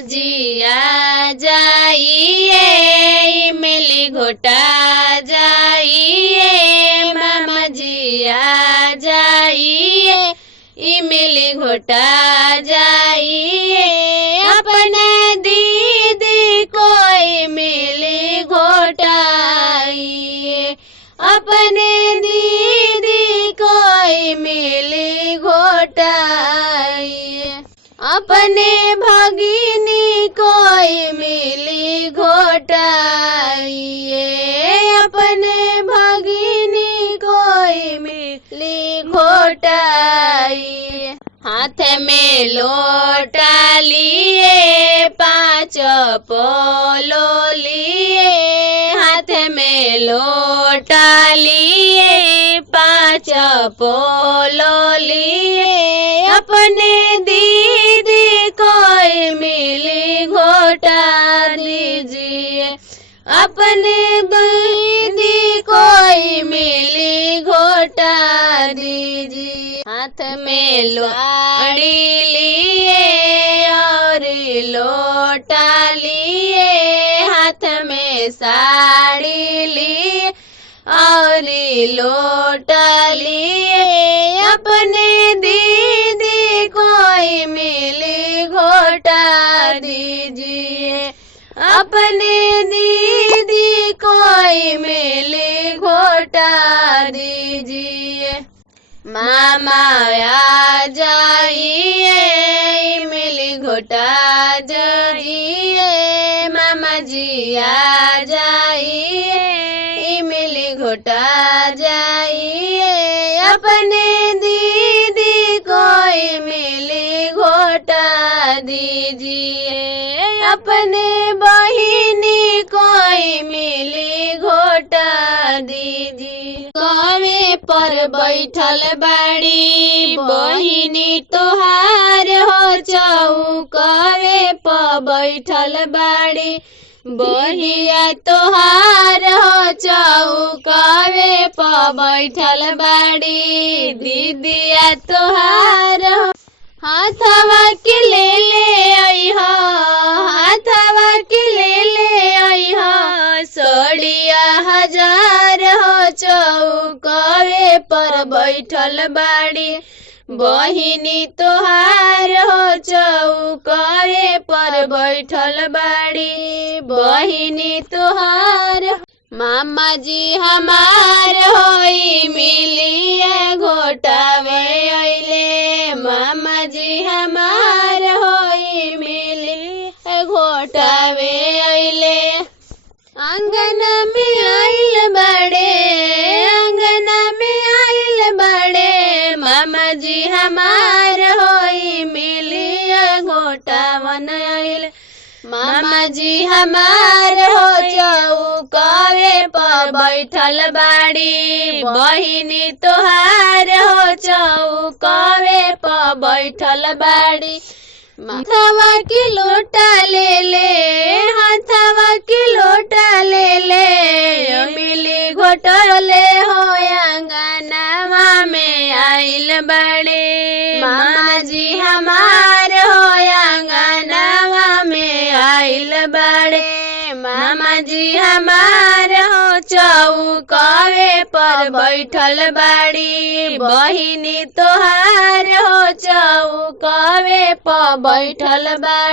जिया जाइए मिली घोटा जाइए मामा जिया जाइए मिली घोटा जाइए अपने दीदी कोई मिली घोटाइए अपने दीदी कोई मिली घोटाइए अपने भगिनी कोई मिली घोटाइए अपने भगिनी कोई मिली घोटाइए हाथ में लोटा लिए 5 पोलो लिए हाथ में लोटा लिए 5 पोलो लिए अपने दीदी कोई मिली घोटा दीजिए अपने दीदी कोई मिली घोटा दीजिए हाथ में लाड़ी लिए और लोटा लिए हाथ में साड़ी लिए और लोटा लिए अपने दीदी कोई मिली घोटा दीजिए अपने दीदी कोई मिली घोटा दीजिए मामा आ जाइए मिली घोटा जाइए मामा जी आ जाइए मिली घोटा जाइए अपने दीदी कोई मिली घोटा दीजिए अपने बहिनी कोई मिली घोटा दीजिए कवे पर बैठल बाड़ी बहिनी तोहार हो चौकवे पर बैठल बाड़ी बहिया तोहार हो चौकवे पर बैठल बाड़ी दीदिया तोहार हो हाथवा के ले अइहा हाथवा के ले अइहा सोड़िया 1000 हो चौकवे पर बैठल बाड़ी बहिनी तोहार हो चौकवे पर बैठल बाड़ी बहिनी तोहार मामा जी हमार होई मिलिए घोटावे अइले मामा जी हमार होई मिलिए घोटावे अइले अंगना में आइल बड़े अंगना में आइल बड़े मामा जी हमार होई मिलिए घोटावन अइले मामा जी हमार हो चौकवे पर बैठल बाड़ी बहिनी तोहार हो चौकवे पर बैठल बाड़ी हाथवा के लोटा ले हाथवा के लोटा ले मिली घोटले हो अंगनवा में आइल बड़े मामा जी हमार हो अंगनवा में आइल बड़े मामा जी हमार हो चौकवे पर बैठल बाड़ी बहिनी तोहार हो चौकवे पर बैठल बाड़ी।